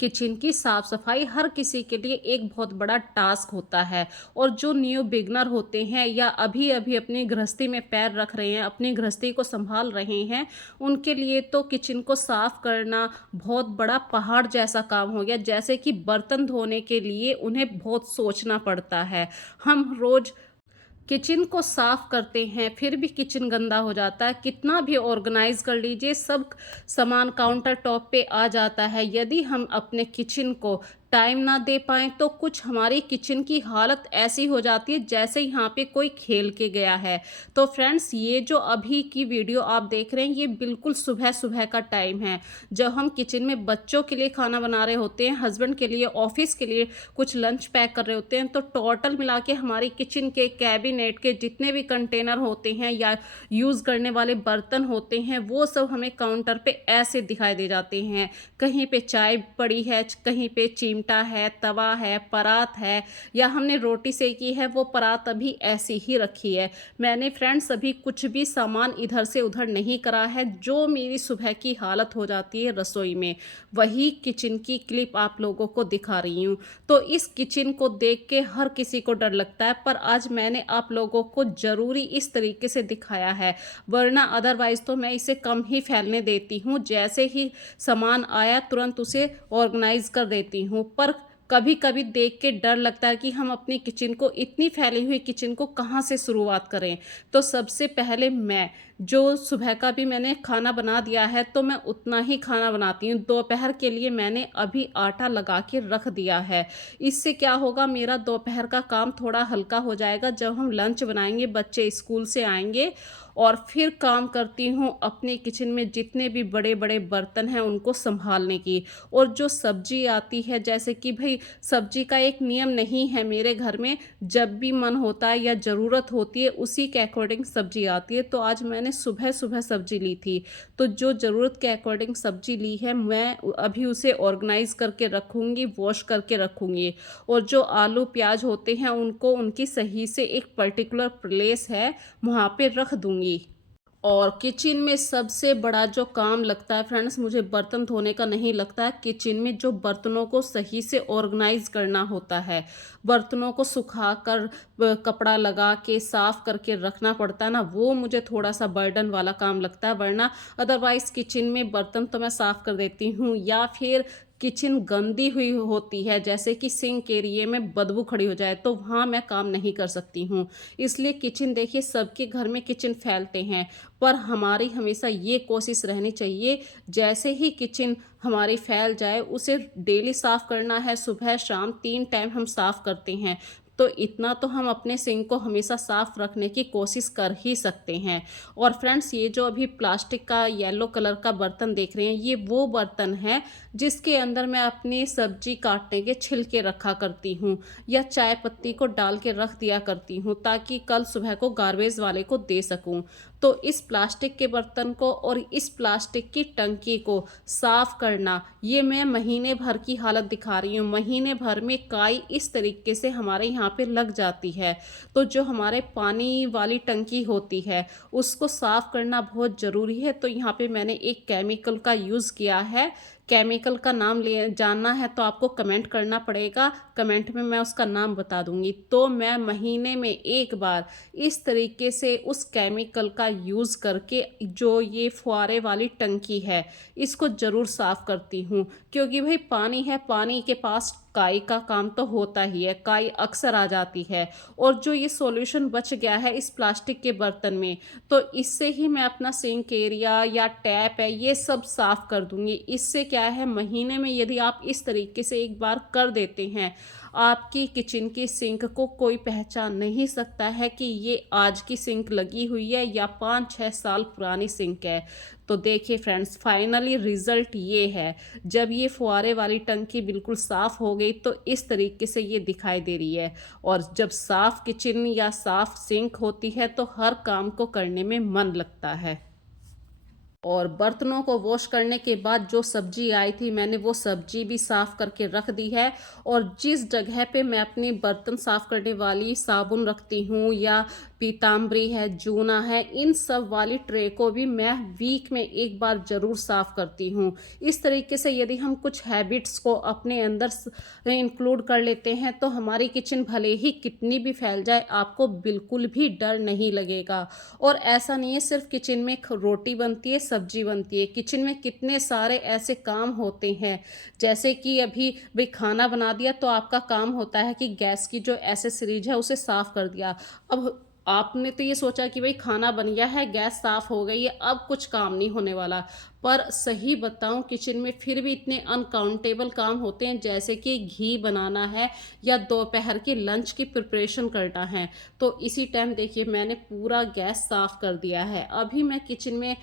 Kitchen की साफ सफाई हर किसी के लिए एक बहुत बड़ा टास्क होता है। और जो न्यू बिगनर होते हैं या अभी अभी अपनी गृहस्थी में पैर रख रहे हैं, अपनी गृहस्थी को संभाल रहे हैं, उनके लिए तो किचन को साफ करना बहुत बड़ा पहाड़ जैसा काम हो गया। जैसे कि बर्तन धोने के लिए उन्हें बहुत सोचना पड़ता है। हम रोज किचन को साफ करते हैं फिर भी किचन गंदा हो जाता है। कितना भी ऑर्गेनाइज कर लीजिए, सब सामान काउंटर टॉप पे आ जाता है। यदि हम अपने किचन को टाइम ना दे पाएँ तो कुछ हमारी किचन की हालत ऐसी हो जाती है जैसे यहाँ पे कोई खेल के गया है। तो फ्रेंड्स, ये जो अभी की वीडियो आप देख रहे हैं, ये बिल्कुल सुबह सुबह का टाइम है, जब हम किचन में बच्चों के लिए खाना बना रहे होते हैं, हस्बैंड के लिए, ऑफिस के लिए कुछ लंच पैक कर रहे होते हैं। तो टोटल मिला के हमारी किचन के कैबिनेट के जितने भी कंटेनर होते हैं या यूज़ करने वाले बर्तन होते हैं, वो सब हमें काउंटर पे ऐसे दिखाई दे जाते हैं। कहीं पे चाय पड़ी है, कहीं पे चिमटा है, तवा है, परात है, या हमने रोटी सेकी है, वो परात अभी ऐसी ही रखी है। मैंने फ्रेंड्स अभी कुछ भी सामान इधर से उधर नहीं करा है। जो मेरी सुबह की हालत हो जाती है रसोई में, वही किचन की क्लिप आप लोगों को दिखा रही हूँ। तो इस किचन को देख के हर किसी को डर लगता है, पर आज मैंने आप लोगों को ज़रूरी इस तरीके से दिखाया है, वरना अदरवाइज़ तो मैं इसे कम ही फैलने देती हूँ। जैसे ही सामान आया तुरंत उसे ऑर्गेनाइज़ कर देती हूँ। पर कभी कभी देख के डर लगता है कि हम अपनी किचन को, इतनी फैली हुई किचन को कहाँ से शुरुआत करें। तो सबसे पहले मैं, जो सुबह का भी मैंने खाना बना दिया है, तो मैं उतना ही खाना बनाती हूँ। दोपहर के लिए मैंने अभी आटा लगा के रख दिया है। इससे क्या होगा, मेरा दोपहर का काम थोड़ा हल्का हो जाएगा। जब हम लंच बनाएंगे, बच्चे स्कूल से आएंगे, और फिर काम करती हूँ अपने किचन में जितने भी बड़े बड़े बर्तन हैं उनको संभालने की। और जो सब्जी आती है, जैसे कि भाई सब्जी का एक नियम नहीं है मेरे घर में, जब भी मन होता है या ज़रूरत होती है उसी के अकॉर्डिंग सब्जी आती है। तो आज मैंने सुबह सुबह सब्जी ली थी, तो जो ज़रूरत के अकॉर्डिंग सब्जी ली है, मैं अभी उसे ऑर्गेनाइज करके रखूँगी, वॉश करके रखूँगी। और जो आलू प्याज होते हैं उनको उनकी सही से एक पर्टिकुलर प्लेस है, वहाँ पे रख दूँगी। और किचन में सबसे बड़ा जो काम लगता है फ्रेंड्स, मुझे बर्तन धोने का नहीं लगता है। किचन में जो बर्तनों को सही से ऑर्गेनाइज करना होता है, बर्तनों को सुखाकर कपड़ा लगा के साफ करके रखना पड़ता है ना, वो मुझे थोड़ा सा बर्डन वाला काम लगता है। वरना अदरवाइज किचन में बर्तन तो मैं साफ कर देती हूँ। या फिर किचन गंदी हुई होती है, जैसे कि सिंक एरिया में बदबू खड़ी हो जाए, तो वहाँ मैं काम नहीं कर सकती हूँ। इसलिए किचन, देखिए सबके घर में किचन फैलते हैं, पर हमारी हमेशा ये कोशिश रहनी चाहिए, जैसे ही किचन हमारी फैल जाए उसे डेली साफ़ करना है। सुबह शाम 3 टाइम हम साफ़ करते हैं, तो इतना तो हम अपने सिंक को हमेशा साफ़ रखने की कोशिश कर ही सकते हैं। और फ्रेंड्स, ये जो अभी प्लास्टिक का येलो कलर का बर्तन देख रहे हैं, ये वो बर्तन है जिसके अंदर मैं अपनी सब्जी काटने के छिलके रखा करती हूँ, या चाय पत्ती को डाल के रख दिया करती हूँ, ताकि कल सुबह को गार्बेज वाले को दे सकूँ। तो इस प्लास्टिक के बर्तन को और इस प्लास्टिक की टंकी को साफ करना, ये मैं महीने भर की हालत दिखा रही हूँ। महीने भर में काई इस तरीके से हमारे यहाँ पे लग जाती है। तो जो हमारे पानी वाली टंकी होती है उसको साफ करना बहुत ज़रूरी है। तो यहाँ पे मैंने एक केमिकल का यूज़ किया है। केमिकल का नाम ले जानना है तो आपको कमेंट करना पड़ेगा, कमेंट में मैं उसका नाम बता दूंगी। तो मैं महीने में एक बार इस तरीके से उस केमिकल का यूज़ करके जो ये फुहारे वाली टंकी है इसको ज़रूर साफ़ करती हूँ। क्योंकि भाई पानी है, पानी के पास काई का काम तो होता ही है, काई अक्सर आ जाती है। और जो ये सॉल्यूशन बच गया है इस प्लास्टिक के बर्तन में, तो इससे ही मैं अपना सिंक एरिया या टैप है ये सब साफ़ कर दूंगी। इससे क्या है, महीने में यदि आप इस तरीके से एक बार कर देते हैं, आपकी किचन की सिंक को कोई पहचान नहीं सकता है कि ये आज की सिंक लगी हुई है या 5-6 साल पुरानी सिंक है। तो देखिए फ्रेंड्स, फाइनली रिजल्ट ये है। जब ये फुहारे वाली टंकी बिल्कुल साफ़ हो गई तो इस तरीके से ये दिखाई दे रही है। और जब साफ़ किचन या साफ़ सिंक होती है तो हर काम को करने में मन लगता है। और बर्तनों को वॉश करने के बाद जो सब्जी आई थी, मैंने वो सब्जी भी साफ़ करके रख दी है। और जिस जगह पे मैं अपनी बर्तन साफ़ करने वाली साबुन रखती हूँ या पीताम्बरी है, जूना है, इन सब वाली ट्रे को भी मैं वीक में एक बार ज़रूर साफ़ करती हूँ। इस तरीके से यदि हम कुछ हैबिट्स को अपने अंदर इंक्लूड कर लेते हैं तो हमारी किचन भले ही कितनी भी फैल जाए, आपको बिल्कुल भी डर नहीं लगेगा। और ऐसा नहीं है सिर्फ किचन में रोटी बनती है, सब्जी बनती है, किचन में कितने सारे ऐसे काम होते हैं। जैसे कि अभी भाई खाना बना दिया तो आपका काम होता है कि गैस की जो एसेसरीज है उसे साफ़ कर दिया। अब आपने तो ये सोचा कि भाई खाना बन गया है, गैस साफ़ हो गई है, अब कुछ काम नहीं होने वाला। पर सही बताऊँ, किचन में फिर भी इतने अनकाउंटेबल काम होते हैं, जैसे कि घी बनाना है या दोपहर के लंच की प्रिपरेशन करना है। तो इसी टाइम देखिए मैंने पूरा गैस साफ़ कर दिया है। अभी मैं किचन में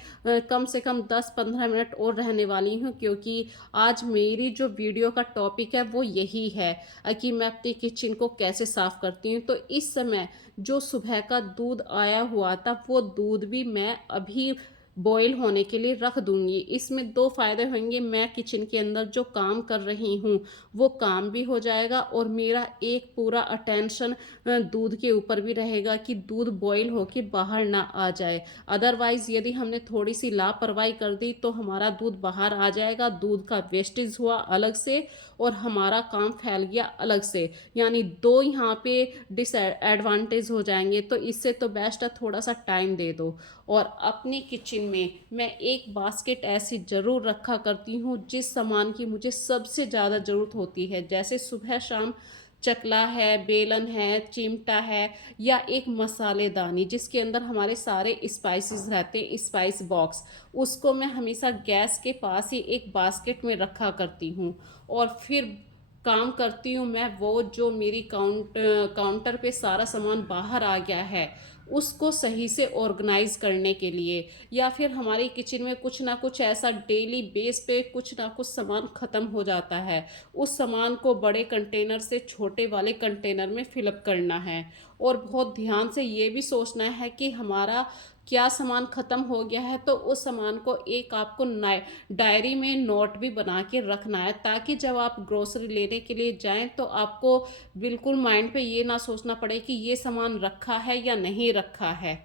कम से कम 10-15 मिनट और रहने वाली हूँ, क्योंकि आज मेरी जो वीडियो का टॉपिक है वो यही है कि मैं अपनी किचन को कैसे साफ़ करती हूँ। तो इस समय जो सुबह का दूध आया हुआ था, वो दूध भी मैं अभी बॉयल होने के लिए रख दूंगी। इसमें दो फायदे होंगे, मैं किचन के अंदर जो काम कर रही हूँ वो काम भी हो जाएगा और मेरा एक पूरा अटेंशन दूध के ऊपर भी रहेगा कि दूध बॉयल होके बाहर ना आ जाए। अदरवाइज यदि हमने थोड़ी सी लापरवाही कर दी तो हमारा दूध बाहर आ जाएगा, दूध का वेस्टेज हुआ अलग से और हमारा काम फैल गया अलग से, यानी दो यहाँ पे डिसएडवांटेज हो जाएंगे। तो इससे तो बेस्ट है थोड़ा सा टाइम दे दो। और अपनी किचन में मैं एक बास्केट ऐसी ज़रूर रखा करती हूँ जिस सामान की मुझे सबसे ज़्यादा ज़रूरत होती है, जैसे सुबह शाम चकला है, बेलन है, चिमटा है, या एक मसालेदानी जिसके अंदर हमारे सारे स्पाइसेस रहते हैं, स्पाइस बॉक्स, उसको मैं हमेशा गैस के पास ही एक बास्केट में रखा करती हूँ। और फिर काम करती हूँ मैं, वो जो मेरी काउंटर पे सारा सामान बाहर आ गया है उसको सही से ऑर्गेनाइज करने के लिए, या फिर हमारी किचन में कुछ ना कुछ ऐसा डेली बेस पे कुछ ना कुछ सामान ख़त्म हो जाता है, उस सामान को बड़े कंटेनर से छोटे वाले कंटेनर में फिलअप करना है। और बहुत ध्यान से ये भी सोचना है कि हमारा क्या सामान ख़त्म हो गया है, तो उस सामान को एक आपको डायरी में नोट भी बना के रखना है, ताकि जब आप ग्रोसरी लेने के लिए जाएं तो आपको बिल्कुल माइंड पे ये ना सोचना पड़े कि ये सामान रखा है या नहीं रखा है।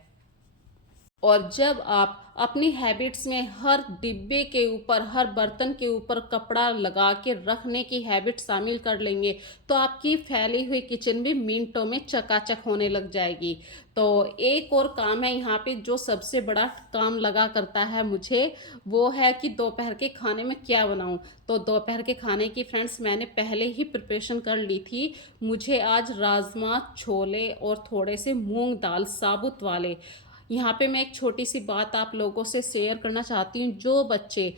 और जब आप अपनी हैबिट्स में हर डिब्बे के ऊपर, हर बर्तन के ऊपर कपड़ा लगा के रखने की हैबिट शामिल कर लेंगे तो आपकी फैली हुई किचन भी मिनटों में चकाचक होने लग जाएगी। तो एक और काम है यहाँ पे जो सबसे बड़ा काम लगा करता है मुझे, वो है कि दोपहर के खाने में क्या बनाऊँ। तो दोपहर के खाने की फ्रेंड्स मैंने पहले ही प्रिपरेशन कर ली थी। मुझे आज राजमा, छोले और थोड़े से मूंग दाल साबुत वाले, यहाँ पे मैं एक छोटी सी बात आप लोगों से शेयर करना चाहती हूँ। जो बच्चे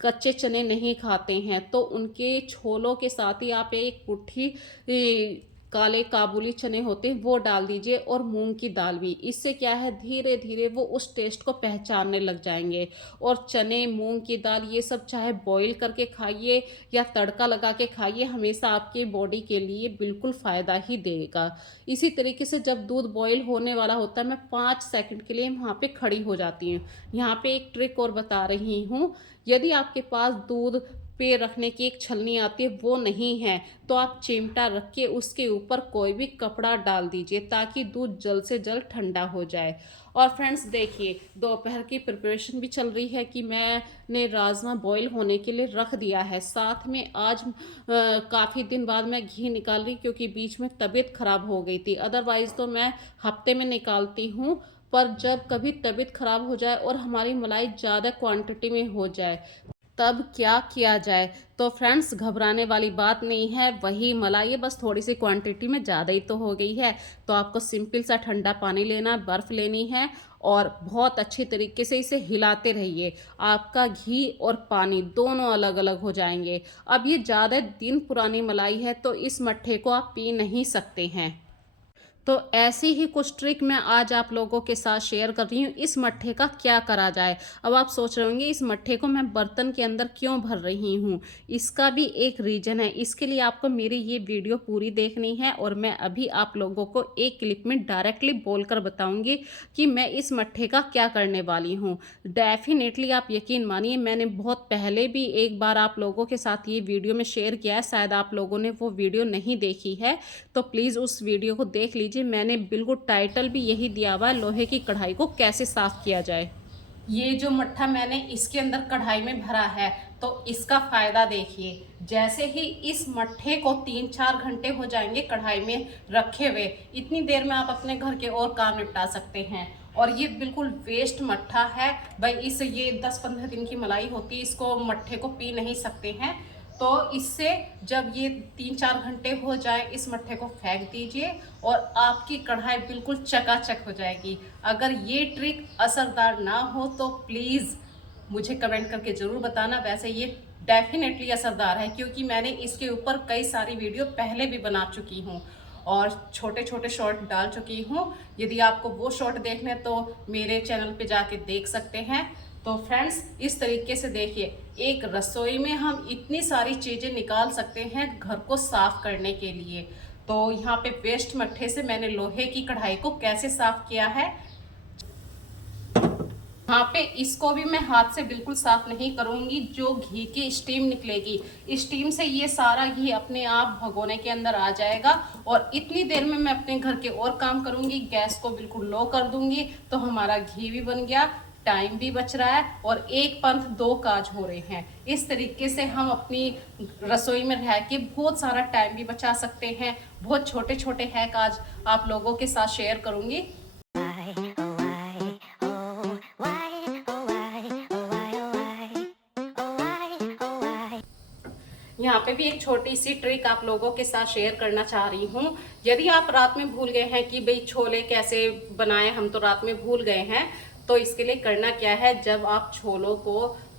कच्चे चने नहीं खाते हैं तो उनके छोलों के साथ ही आप एक मुट्ठी काले काबुली चने होते हैं वो डाल दीजिए, और मूंग की दाल भी। इससे क्या है, धीरे धीरे वो उस टेस्ट को पहचानने लग जाएंगे। और चने, मूंग की दाल, ये सब चाहे बॉईल करके खाइए या तड़का लगा के खाइए, हमेशा आपकी बॉडी के लिए बिल्कुल फ़ायदा ही देगा। इसी तरीके से जब दूध बॉईल होने वाला होता है, मैं 5 सेकंड के लिए वहाँ पे खड़ी हो जाती हूँ। यहाँ पे एक ट्रिक और बता रही हूँ, यदि आपके पास दूध पे रखने की एक छलनी आती है वो नहीं है तो आप चिमटा रख के उसके ऊपर कोई भी कपड़ा डाल दीजिए, ताकि दूध जल्द से जल्द ठंडा हो जाए। और फ्रेंड्स देखिए, दोपहर की प्रिपरेशन भी चल रही है कि मैंने राजमा बॉईल होने के लिए रख दिया है। साथ में आज काफ़ी दिन बाद मैं घी निकाल रही, क्योंकि बीच में तबीयत ख़राब हो गई थी। अदरवाइज़ तो मैं हफ्ते में निकालती हूँ, पर जब कभी तबीयत ख़राब हो जाए और हमारी मलाई ज़्यादा क्वांटिटी में हो जाए तब क्या किया जाए। तो फ्रेंड्स घबराने वाली बात नहीं है, वही मलाई बस थोड़ी सी क्वांटिटी में ज़्यादा ही तो हो गई है। तो आपको सिंपल सा ठंडा पानी लेना, बर्फ़ लेनी है और बहुत अच्छी तरीके से इसे हिलाते रहिए। आपका घी और पानी दोनों अलग अलग हो जाएंगे। अब ये ज़्यादा दिन पुरानी मलाई है तो इस मट्ठे को आप पी नहीं सकते हैं। तो ऐसी ही कुछ ट्रिक मैं आज आप लोगों के साथ शेयर कर रही हूँ। इस मट्ठे का क्या करा जाए। अब आप सोच रहे होंगे इस मट्ठे को मैं बर्तन के अंदर क्यों भर रही हूँ। इसका भी एक रीज़न है, इसके लिए आपको मेरी ये वीडियो पूरी देखनी है और मैं अभी आप लोगों को एक क्लिप में डायरेक्टली बोलकर बताऊँगी कि मैं इस मट्ठे का क्या करने वाली हूँ। डेफिनेटली आप यकीन मानिए, मैंने बहुत पहले भी एक बार आप लोगों के साथ ये वीडियो में शेयर किया है, शायद आप लोगों ने वो वीडियो नहीं देखी है तो प्लीज़ उस वीडियो को देख लीजिए। लीजिए, मैंने बिल्कुल टाइटल भी यही दिया हुआ है, लोहे की कढ़ाई को कैसे साफ़ किया जाए। ये जो मट्ठा मैंने इसके अंदर कढ़ाई में भरा है, तो इसका फ़ायदा देखिए। जैसे ही इस मट्ठे को 3-4 घंटे हो जाएंगे कढ़ाई में रखे हुए, इतनी देर में आप अपने घर के और काम निपटा सकते हैं। और ये बिल्कुल वेस्ट मट्ठा है भाई, इस ये 10-15 दिन की मलाई होती है, इसको मट्ठे को पी नहीं सकते हैं। तो इससे जब ये 3-4 घंटे हो जाए, इस मट्ठे को फेंक दीजिए और आपकी कढ़ाई बिल्कुल चकाचक हो जाएगी। अगर ये ट्रिक असरदार ना हो तो प्लीज़ मुझे कमेंट करके ज़रूर बताना। वैसे ये डेफिनेटली असरदार है, क्योंकि मैंने इसके ऊपर कई सारी वीडियो पहले भी बना चुकी हूँ और छोटे छोटे शॉर्ट डाल चुकी हूँ। यदि आपको वो शॉर्ट देखने तो मेरे चैनल पे जाके देख सकते हैं। तो फ्रेंड्स, इस तरीके से देखिए, एक रसोई में हम इतनी सारी चीज़ें निकाल सकते हैं घर को साफ करने के लिए। तो यहाँ पे वेस्ट मट्ठे से मैंने लोहे की कढ़ाई को कैसे साफ किया है। यहाँ पे इसको भी मैं हाथ से बिल्कुल साफ नहीं करूंगी, जो घी की स्टीम निकलेगी, स्टीम से ये सारा घी अपने आप भगोने के अंदर आ जाएगा। और इतनी देर में मैं अपने घर के और काम करूंगी, गैस को बिल्कुल लो कर दूंगी, तो हमारा घी भी बन गया, टाइम भी बच रहा है और एक पंथ दो काज हो रहे हैं। इस तरीके से हम अपनी रसोई में रह के बहुत सारा टाइम भी बचा सकते हैं। बहुत छोटे छोटे हैक आज आप लोगों के साथ शेयर करूंगी। यहाँ पे भी एक छोटी सी ट्रिक आप लोगों के साथ शेयर करना चाह रही हूँ। यदि आप रात में भूल गए हैं कि भाई छोले कैसे बनाएं, हम तो रात में भूल गए हैं, तो इसके लिए करना क्या है, जब आप छोलों को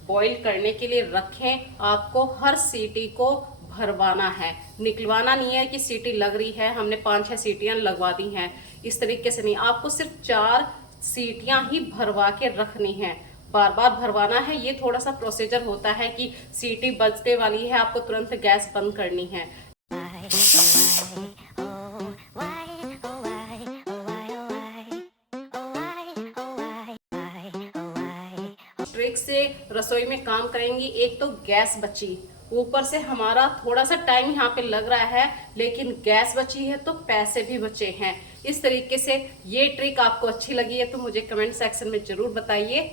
बॉईल करने के लिए रखें, आपको हर सीटी को भरवाना है, निकलवाना नहीं है कि सीटी लग रही है हमने 5-6 सीटियां लगवा दी हैं। इस तरीके से नहीं, आपको सिर्फ 4 सीटियां ही भरवा के रखनी है, बार बार भरवाना है। ये थोड़ा सा प्रोसीजर होता है कि सीटी बजने वाली है, आपको तुरंत गैस बंद करनी है। ट्रिक से रसोई में काम करेंगी, एक तो गैस बची, ऊपर से हमारा थोड़ा सा टाइम यहाँ पे लग रहा है, लेकिन गैस बची है तो पैसे भी बचे हैं। इस तरीके से ये ट्रिक आपको अच्छी लगी है तो मुझे कमेंट सेक्शन में ज़रूर बताइए।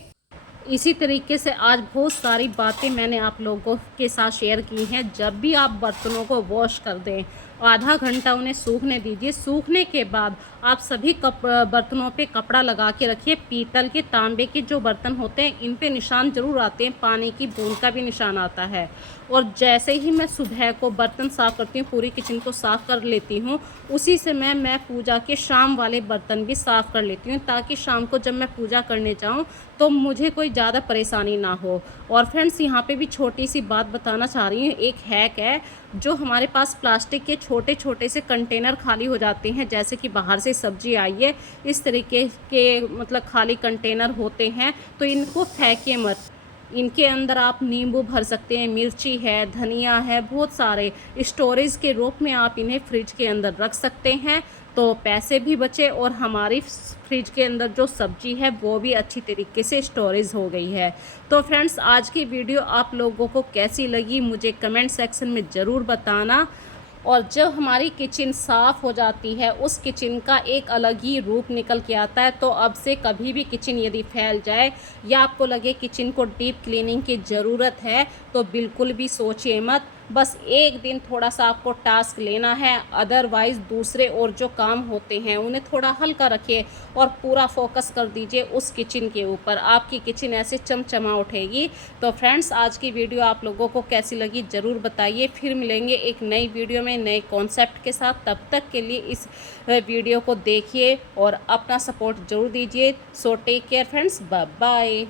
इसी तरीके से आज बहुत सारी बातें मैंने आप लोगों के साथ शेयर की हैं। जब भी आप बर्तनों को वॉश कर दें, आधा घंटा उन्हें सूखने दीजिए। सूखने के बाद आप सभी बर्तनों पे कपड़ा लगा के रखिए। पीतल के, तांबे के जो बर्तन होते हैं, इन पे निशान ज़रूर आते हैं, पानी की बूंद का भी निशान आता है। और जैसे ही मैं सुबह को बर्तन साफ़ करती हूँ, पूरी किचन को साफ़ कर लेती हूँ, उसी से मैं पूजा के शाम वाले बर्तन भी साफ़ कर लेती हूँ, ताकि शाम को जब मैं पूजा करने जाऊँ तो मुझे कोई ज़्यादा परेशानी ना हो। और फ्रेंड्स, यहाँ पे भी छोटी सी बात बताना चाह रही हूँ। एक हैक है, जो हमारे पास प्लास्टिक के छोटे छोटे से कंटेनर खाली हो जाते हैं, जैसे कि बाहर से सब्जी आई है, इस तरीके के मतलब खाली कंटेनर होते हैं, तो इनको फेंकिए मत। इनके अंदर आप नींबू भर सकते हैं, मिर्ची है, धनिया है, बहुत सारे स्टोरेज के रूप में आप इन्हें फ्रिज के अंदर रख सकते हैं, तो पैसे भी बचे और हमारी फ्रिज के अंदर जो सब्जी है वो भी अच्छी तरीके से स्टोरेज हो गई है। तो फ्रेंड्स, आज की वीडियो आप लोगों को कैसी लगी मुझे कमेंट सेक्शन में ज़रूर बताना। और जब हमारी किचन साफ़ हो जाती है, उस किचन का एक अलग ही रूप निकल के आता है। तो अब से कभी भी किचन यदि फैल जाए या आपको लगे किचन को डीप क्लीनिंग की ज़रूरत है, तो बिल्कुल भी सोचिए मत। बस एक दिन थोड़ा सा आपको टास्क लेना है, अदरवाइज़ दूसरे और जो काम होते हैं उन्हें थोड़ा हल्का रखिए और पूरा फोकस कर दीजिए उस किचन के ऊपर। आपकी किचन ऐसे चमचमा उठेगी। तो फ्रेंड्स, आज की वीडियो आप लोगों को कैसी लगी ज़रूर बताइए। फिर मिलेंगे एक नई वीडियो में नए कॉन्सेप्ट के साथ। तब तक के लिए इस वीडियो को देखिए और अपना सपोर्ट ज़रूर दीजिए। So take care friends, bye bye.